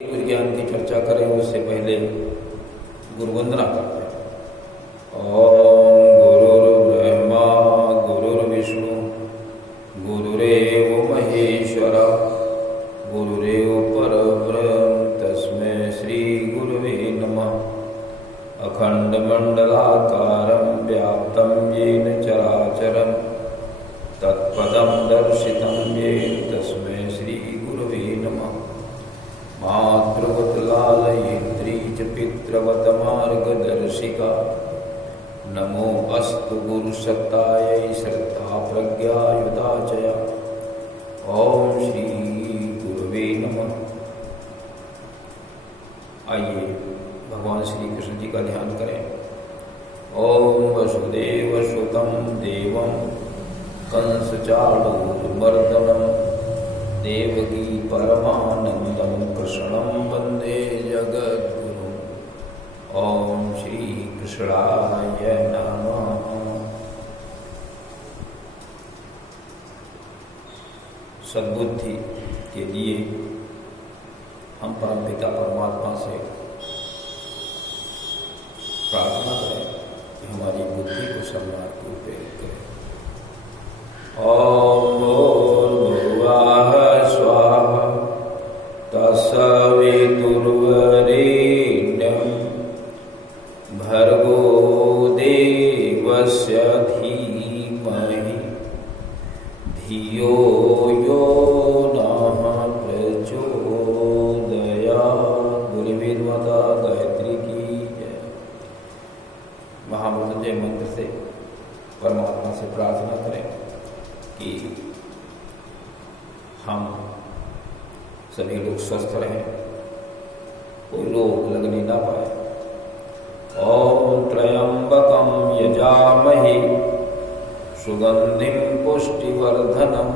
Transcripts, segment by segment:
कुछ ज्ञान की चर्चा करें उससे पहले गुरु वंदना करते हैं। ओम गुरुर्ब्रह्मा गुरुर्विष्णु गुरुरेव महेश्वर गुरुरेव परब्रह्म तस्मै श्री गुरुवे नमः। अखंडमंडलाकारं व्याप्तं येन चराचरं तत्पदं दर्शितं येन तस्मै श्री गुरुवे नमः। मातृवत लालयित्री च पितृवत मार्गदर्शिका नमो अस्तु गुरुसत्तायै श्रद्धा प्रज्ञायुधाचया। ओम श्री गुरुवे नमः। आइए भगवान श्री कृष्ण जी का ध्यान करें। ओम वसुदेव सुतं देवं कंसचाणूरमर्दनं देवकी परमानंदं कृष्णं वंदे जगद्गुरुं। ओम श्री कृष्णाय नमः। सद्बुद्धि के लिए हम परमपिता परमात्मा से प्रार्थना करें कि हमारी बुद्धि को सन्मार्ग को प्रेरित करें। ओम भूर्भुवः स्वाहा तत्सवितुर्वरेण्यं भर्गो देवस्य धीमहि धियो यो नः प्रचोदयात्। गुरुवेद माता गायत्री की जय। महामृत्युंजय मंत्र से परमात्मा से प्रार्थना करें कि हम सभी लोग स्वस्थ रहें, कोई रोग लगने ना पाए। ओम त्र्यंबकं यजामहे सुगंधिं पुष्टिवर्धनम्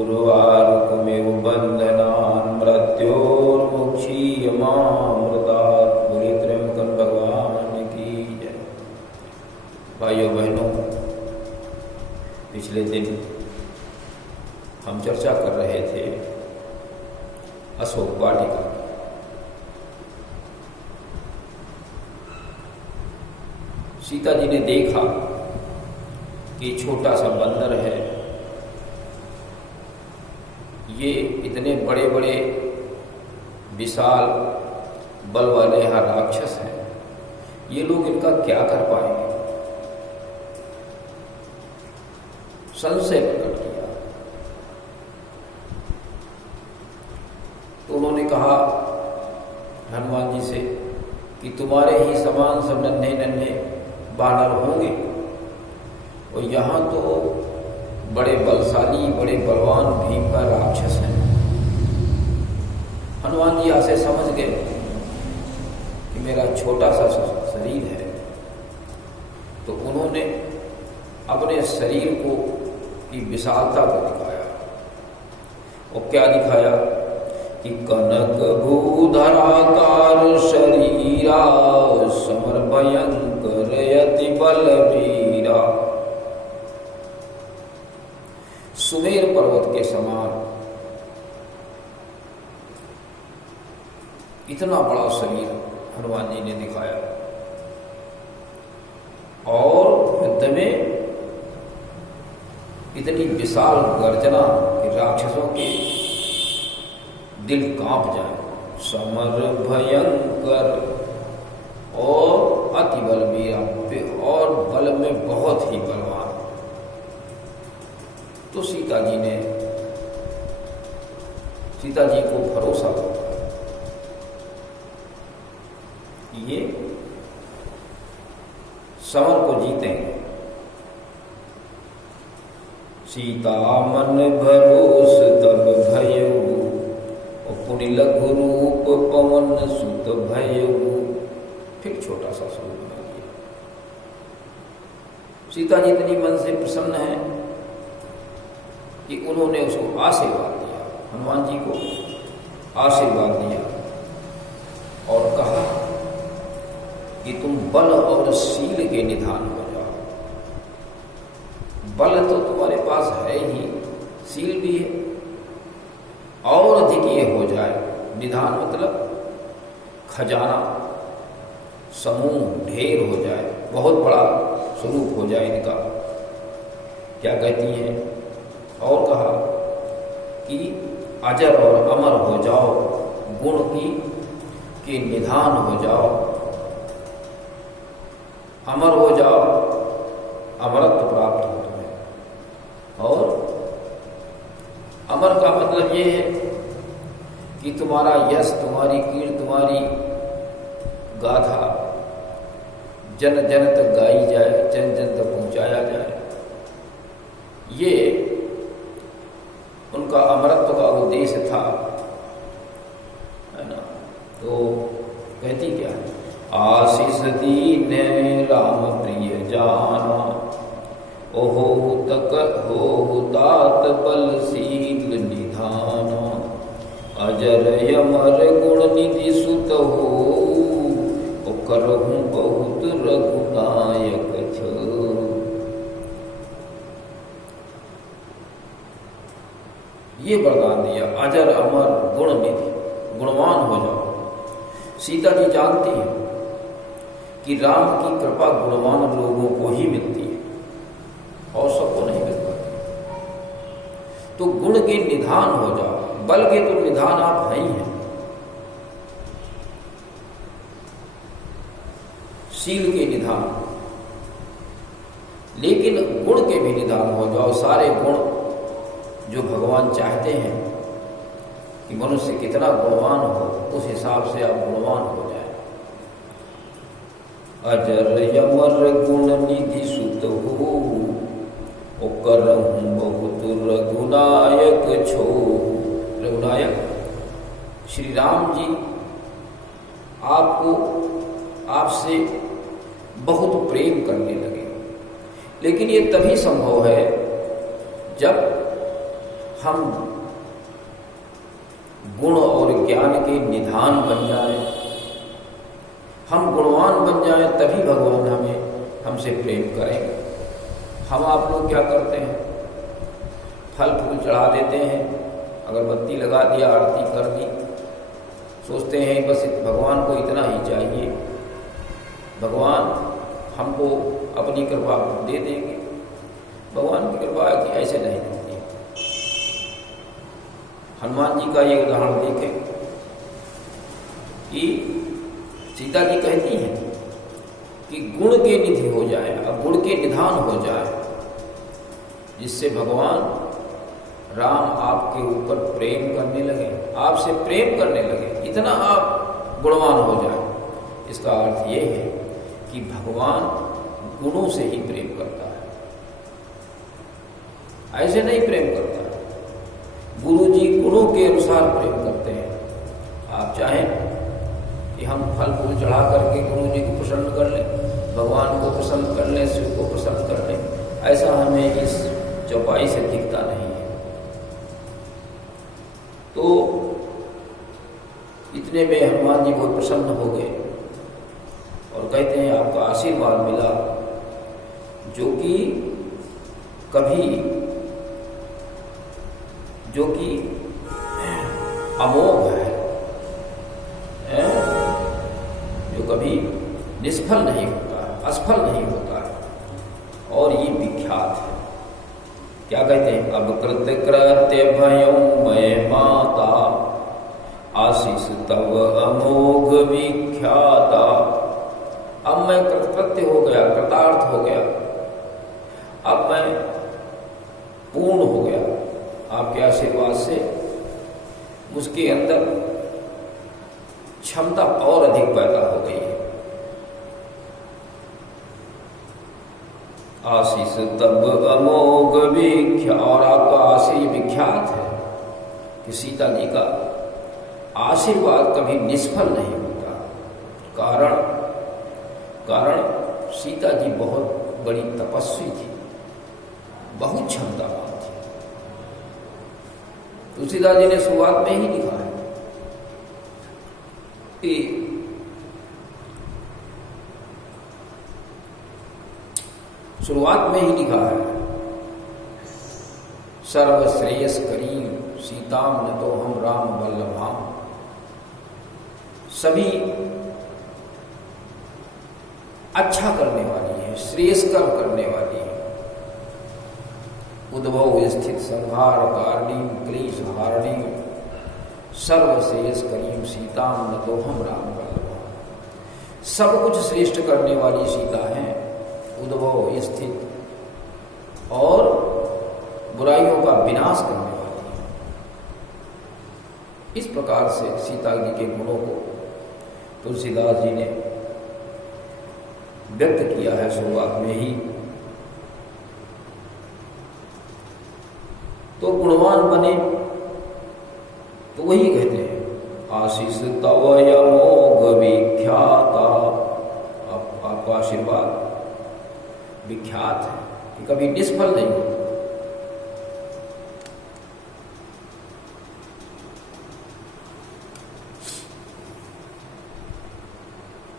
उर्वारुकमिव बन्धनान् मृत्योर्मुक्षीयमामृतात्। बोले त्र्यंबकं भगवान की जय। भाइयों बहनों, पिछले दिन हम चर्चा कर रहे थे अशोक वाटिका। सीता जी ने देखा कि छोटा सा बंदर है, ये इतने बड़े बड़े विशाल बल वाले यहाँ राक्षस हैं, ये लोग इनका क्या कर पाएंगे। संशय प्रकट किया तो उन्होंने कहा हनुमान जी से कि तुम्हारे ही समान सब नन्हे नन्हे बानर होंगे और यहाँ तो बड़े बलशाली बड़े बलवान भीम का राक्षस है। हनुमान जी ऐसे समझ गए कि मेरा छोटा सा शरीर है, तो उन्होंने अपने शरीर को की विशालता को दिखाया। और क्या दिखाया कि कनक भूधराकार शरीरा समर भयंकर यति बलवीरा। सुमेर पर्वत के समान इतना बड़ा शरीर हनुमान जी ने दिखाया और युद्ध में इतनी विशाल गर्जना कि राक्षसों के दिल कांप जाए। समर भयंकर और अति बलवीरा और बल में बहुत ही बलवान। तो सीता जी को भरोसा हो ये समर को जीतेंगे। सीता मन भरोस तब भयऊ और पुनि लघु रूप पवन सुत भयऊ। फिर छोटा सा स्वरूप बना दिया। सीता जी इतनी मन से प्रसन्न है कि उन्होंने उसको आशीर्वाद दिया, हनुमान जी को आशीर्वाद दिया और कहा कि तुम बल और शील के निधान हो जाओ। बल तो तुम्हारे पास है ही, शील भी है और अधिक ये हो जाए निधान मतलब खजाना, समूह, ढेर हो जाए, बहुत बड़ा स्वरूप हो जाए इनका। क्या कहती हैं? और कहा कि अजर और अमर हो जाओ, गुण की के निधान हो जाओ, अमर हो जाओ, अमरत्व प्राप्त हो तुम्हें। और अमर का मतलब ये है कि तुम्हारा यश, तुम्हारी कीर्ति, तुम्हारी गाथा जन जन तक गाई जाए, जन जन तक पहुंचाया जाए। ये उनका अमरत्व का उद्देश्य था, है ना। तो कहती क्या है? आशीष दीन राम प्रिय जाना, ओहो तक हो तात बलशील निधाना, अजर अमर गुण निधि सुत हो, करहूं बहुत रघुनायक छ। ये वरदान दिया, अजर अमर गुण निधि, गुणवान हो जाओ। सीता जी जानती हैं कि राम की कृपा गुणवान लोगों को ही मिलती है और सबको नहीं मिल पाती। तो गुण के निधान हो जाओ, बल के तो निधान आप हैं ही हैं, शील के निधान, लेकिन गुण के भी निधान हो जाओ। सारे गुण जो भगवान चाहते हैं कि मनुष्य कितना गुणवान हो, उस हिसाब से आप गुणवान हो जाए। अजर अमर गुण निधि सुत हो, करहूं बहुत रघुनायक छो। रघुनायक श्री राम जी आपको, आपसे बहुत प्रेम करने लगे। लेकिन ये तभी संभव है जब हम गुण और ज्ञान के निधान बन जाएं, हम गुणवान बन जाएं, तभी भगवान हमसे प्रेम करेंगे। हम आप लोग क्या करते हैं? फल फूल चढ़ा देते हैं, अगरबत्ती लगा दिया, आरती कर दी, सोचते हैं बस भगवान को इतना ही चाहिए, भगवान हमको अपनी कृपा दे देंगे। भगवान की कृपा की ऐसे नहीं होती। हनुमान जी का ये उदाहरण देखें कि सीता जी कहती हैं कि गुण के निधि हो जाए, अब गुण के निधान हो जाए, जिससे भगवान राम आपके ऊपर प्रेम करने लगे, आपसे प्रेम करने लगे, इतना आप गुणवान हो जाए। इसका अर्थ ये है कि भगवान गुणों से ही प्रेम करता है, ऐसे नहीं प्रेम करता है। गुरु जी गुणों के अनुसार प्रेम करते हैं। आप चाहें कि हम फल फूल चढ़ा करके गुरु जी को प्रसन्न कर लें, भगवान को प्रसन्न कर लें, शिव को प्रसन्न कर लें, ऐसा हमें इस चौपाई से दिखता नहीं है। तो इतने में हनुमान जी बहुत प्रसन्न हो गए और कहते हैं आपका आशीर्वाद मिला, जो कि अमोघ है, जो कभी निष्फल नहीं होता है, असफल नहीं होता है, और ये विख्यात है। क्या कहते हैं? अब कृत्य कृत्य भयं मैं माता, आशीष तव अमोघ विख्याता। अब मैं कृतकृत्य हो गया, कृतार्थ हो गया, अब मैं पूर्ण हो गया आपके आशीर्वाद से। उसके अंदर क्षमता और अधिक पैदा हो गई है। आशीष तब अमोघ विख्यात, और आपका आशीष विख्यात है कि सीता जी का आशीर्वाद कभी निष्फल नहीं होता। कारण सीता जी बहुत बड़ी तपस्वी थी, बहुत क्षमतावान थी। तुलसीदास जी ने शुरुआत में ही लिखा है कि शुरुआत में ही लिखा है, सर्वश्रेयस करीम सीताम न तो हम राम वल्लभाम। सभी अच्छा करने वाली है, श्रेयस्कर करने वाली है। उद्भव स्थित संहार कारिणी क्लेश हारिणी सर्वश्रेयस्करीं सीताम नतोहम राम वल्लभ। सब कुछ श्रेष्ठ करने वाली सीता है, उद्भव स्थित और बुराइयों का विनाश करने वाली है। इस प्रकार से सीता जी के गुणों को तुलसीदास जी ने व्यक्त किया है शुरुआत में ही। तो गुणवान बने तो वही कहते हैं आशीष तव यमोघ विख्याता। आपका आशीर्वाद विख्यात है कि कभी निष्फल नहीं होता।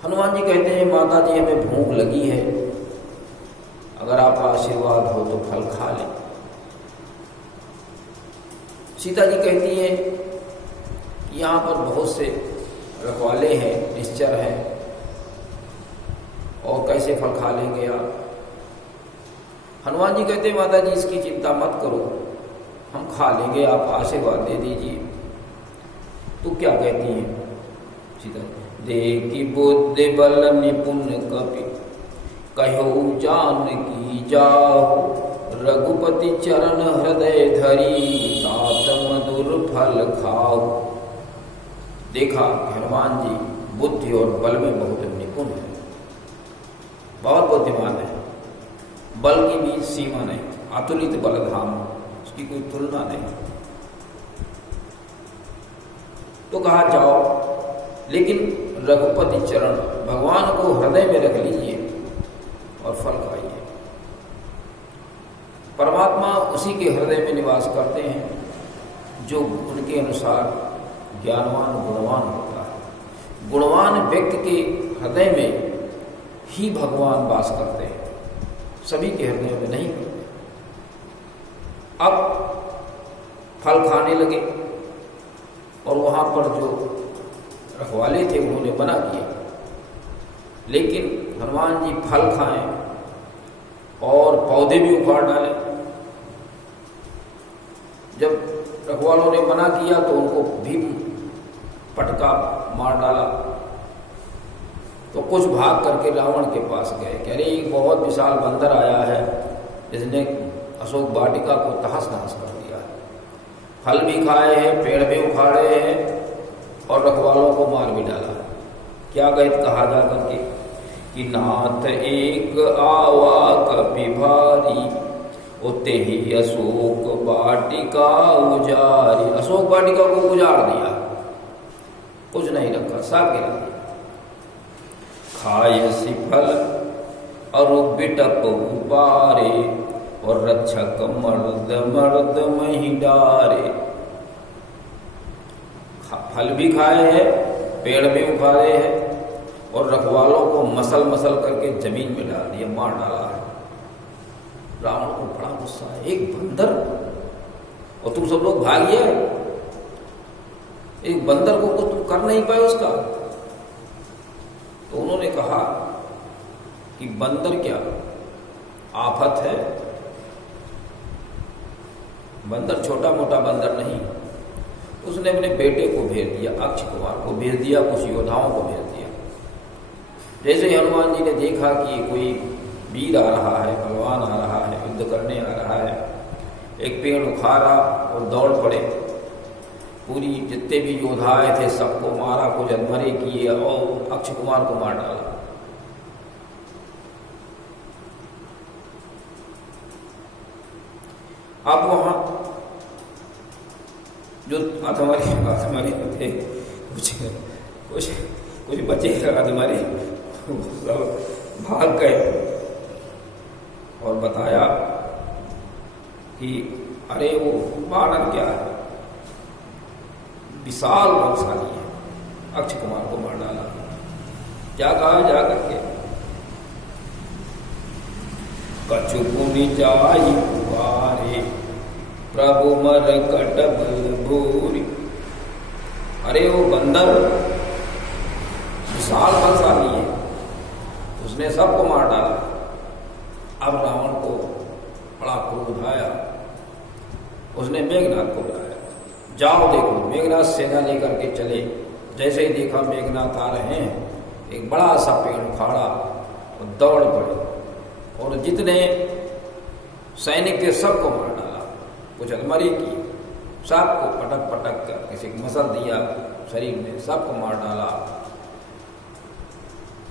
हनुमान जी कहते हैं माता जी हमें भूख लगी है, अगर आपका आशीर्वाद हो तो फल खा लें। सीता जी कहती है कि यहाँ पर बहुत से रखवाले हैं, निश्चर हैं, और कैसे फल खा लेंगे आप। हनुमान जी कहते हैं माता जी इसकी चिंता मत करो, हम खा लेंगे, आप आशीर्वाद दे दीजिए। तो क्या कहती हैं सीता जी, देखी बुद्धि बल निपुण कपि कहो जानकी जाहु। रघुपति चरण हृदय धरी तात मधुर फल खाओ। देखा हनुमान जी बुद्धि और बल में बहुत निपुण है, बहुत बुद्धिमान है। बल की भी सीमा नहीं, अतुलित बलधाम, उसकी कोई तुलना नहीं। तो कहा जाओ, लेकिन रघुपति चरण, भगवान को हृदय में रख लीजिए और फल खाइए। परमात्मा उसी के हृदय में निवास करते हैं जो उनके अनुसार ज्ञानवान गुणवान होता है। गुणवान व्यक्ति के हृदय में ही भगवान वास करते हैं, सभी के हृदय में नहीं करते। अब फल खाने लगे और वहां पर जो रखवाले थे उन्होंने मना किया, लेकिन हनुमान जी फल खाएं और पौधे भी उखाड़ डाले। जब रखवालों ने मना किया तो उनको भी पटका मार डाला। तो कुछ भाग करके रावण के पास गए कि अरे एक बहुत विशाल बंदर आया है जिसने अशोक वाटिका को तहस नहस कर दिया है, फल भी खाए हैं, पेड़ भी उखाड़े हैं और रखवालों को मार भी डाला। क्या गीत कहा जा करके कि नाथ एक आवा कपि भारी उते ही अशोक वाटिका उजारी। अशोक वाटिका को उजाड़ दिया, कुछ नहीं रखा, सब गिरा दिया। खाए सी फल और बिटप उबारे और रक्षक मर्द मर्द मही डारे। फल भी खाए हैं, पेड़ भी उखाड़े हैं और रखवालों को मसल मसल करके जमीन में डाल दिया, मार डाला है। रावण को बड़ा गुस्सा है, एक बंदर और तुम सब लोग भागिए, एक बंदर को कुछ तुम कर नहीं पाए उसका। तो उन्होंने कहा कि बंदर क्या आफत है, बंदर छोटा मोटा बंदर नहीं। उसने अपने बेटे को भेज दिया, अक्ष कुमार को भेज दिया, कुछ योद्धाओं को भेज दिया। जैसे हनुमान जी ने देखा कि कोई वीर आ रहा है, बलवान आ रहा है, युद्ध करने आ रहा है, एक पेड़ उखाड़ा और दौड़ पड़े। पूरी जितने भी योद्धा आए थे सबको मारा, कुछ अधमरे किए और अक्ष कुमार को मार डाला। अब वहां जो अधमरे थे, कुछ बचे अधमरे भाग गए और बताया कि अरे वो बानर क्या है, विशाल बलशाली है, अक्ष कुमार को मार डाला। क्या कहा जा करके कछु पुनि जाई पुकारे प्रभु मर कट बल भूरी। अरे वो बंदर उसने सबको मार डाला। अब रावण को बड़ा क्रोध आया, उसने मेघनाथ को बुलाया, जाओ देखो। मेघनाथ सेना लेकर के चले। जैसे ही देखा मेघनाथ आ रहे हैं, एक बड़ा सा पेड़ उखाड़ा और दौड़ पड़े और जितने सैनिक थे सबको मार डाला, कुछ अधमरी की, सबको पटक पटक कर किसी को मसल दिया शरीर में, सबको मार डाला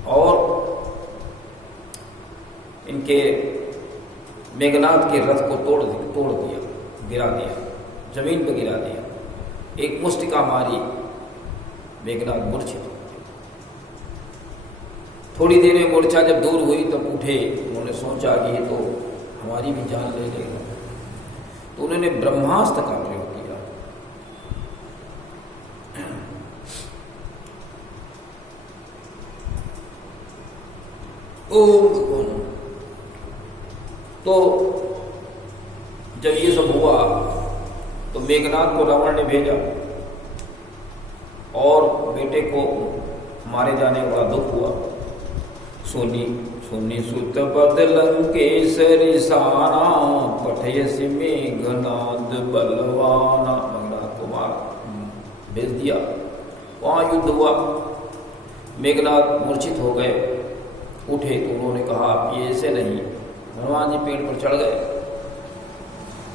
और इनके मेघनाथ के रथ को तोड़ दिया, गिरा दिया, जमीन पर गिरा दिया। एक मुष्टिका मारी, मेघनाथ मूर्छित हो गए। थोड़ी देर में मूर्छा जब दूर हुई तब उठे। उन्होंने सोचा कि ये तो हमारी भी जान ले लेगा, तो उन्होंने ब्रह्मास्त्र का प्रयोग किया। ओम। तो जब ये सब हुआ तो मेघनाथ को रावण ने भेजा और बेटे को मारे जाने का दुख हुआ। सुनी सुत बदलंकेसरी साना, पठयसि मेघनाद बलवाना। मेघनाथ को मार भेज दिया। वहां युद्ध हुआ, मेघनाथ मूर्छित हो गए। उठे तो उन्होंने कहा ये ऐसे नहीं। हनुमान जी पेड़ पर चढ़ गए,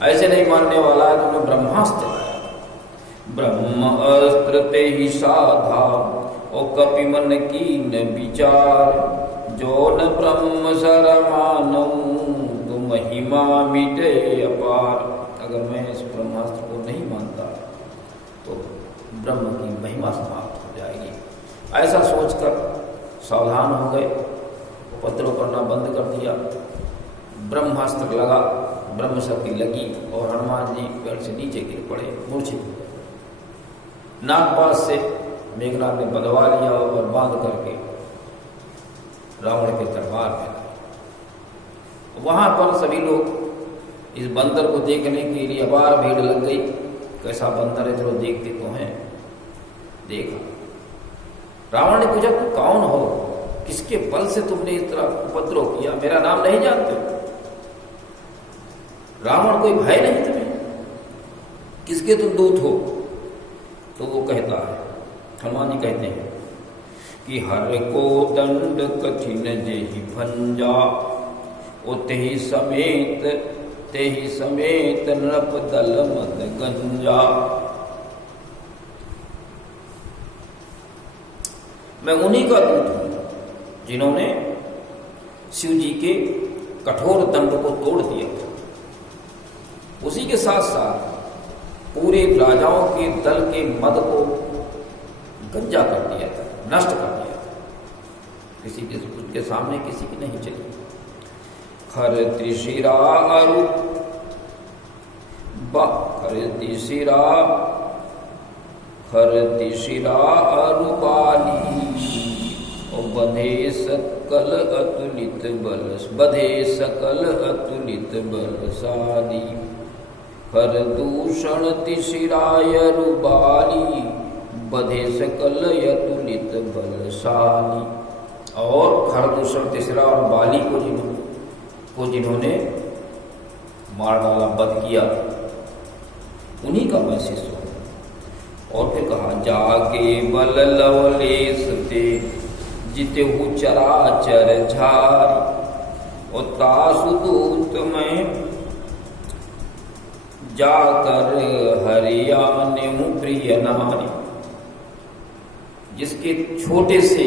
ऐसे नहीं मानने वाला है तो उन्होंने ब्रह्मास्त्र लाया। ब्रह्म अस्त्र ते ही साधा, ओ कपि मन की न विचार, जो न ब्रह्म सर मानऊ, तो महिमा मिटे अपार। अगर मैं इस ब्रह्मास्त्र को नहीं मानता तो ब्रह्म की महिमा समाप्त हो जाएगी। ऐसा सोचकर सावधान हो गए, उपद्रव करना बंद कर दिया। ब्रह्मास्त्र लगा, ब्रह्म शक्ति लगी और हनुमान जी पेड़ से नीचे गिर पड़े, मूर्छित हो गए। नागपास से मेघनाथ ने बंधवा लिया और बांध करके रावण के दरबार में लाए। वहां पर सभी लोग इस बंदर को देखने के लिए अपार भीड़ लग गई। कैसा बंदर है, चलो देखते तो हैं। देखा, रावण ने पूछा तुम कौन हो, किसके बल से तुमने इस तरह उपद्रव किया, मेरा नाम नहीं जानते? रावण कोई भय नहीं तुम्हें, किसके तुम दूत हो? तो वो कहता है, हनुमान जी कहते हैं कि हर को दंड कठिन जेहि भंजा, ओ तेहि समेत नृप दल मद गंजा। मैं उन्हीं का दूत हूं जिन्होंने शिव जी के कठोर दंड को तोड़ दिया था। उसी के साथ साथ पूरे राजाओं के दल के मद को गंजा कर दिया था, नष्ट कर दिया था। किसी के उसके सामने किसी की नहीं चली। खर त्रिशिरा अरु अरुबाली, बधे सकल अतुलित बलशाली। खर दूषण तिशिराय रुबाली, बधे सकल अतुलित बलशाली। और खरदूषण तिसरा और बाली को जिन्होंने मार डाला, वध किया, उन्हीं का मैं शिष्य हूं। और फिर कहा जाके बल लवलेश ते, जितेहु चराचर झारी, और तासु दूत में जाकर हरियाने प्रिय नारी। जिसके छोटे से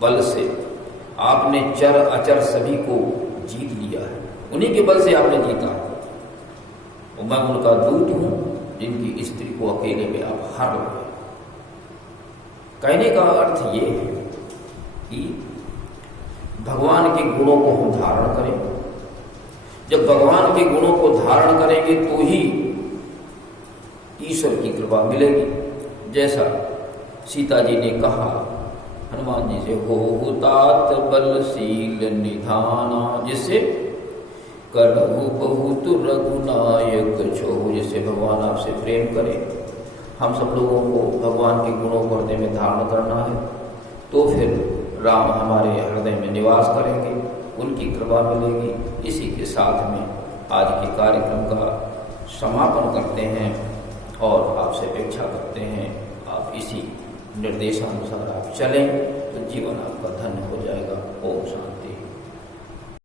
बल से आपने चर अचर सभी को जीत लिया है, उन्हीं के बल से आपने जीता है। और मैं उनका दूत हूं जिनकी स्त्री को अकेले में आप हर लोगे। कहने का अर्थ ये है कि भगवान के गुणों को हम धारण करें। जब भगवान के गुणों को धारण करेंगे तो ही ईश्वर की कृपा मिलेगी। जैसा सीता जी ने कहा हनुमान जी से, हो तात बलशील निधाना, जिससे करहु बहुत रघुनायक छो। जिससे भगवान आपसे प्रेम करे। हम सब लोगों को भगवान के गुणों को हृदय में धारण करना है, तो फिर राम हमारे हृदय में निवास करेंगे, उनकी कृपा मिलेगी। इसी के साथ में आज के कार्यक्रम का समापन करते हैं और आपसे अपेक्षा करते हैं आप इसी निर्देशानुसार आप चलें तो जीवन आपका धन्य हो जाएगा। ओम शांति।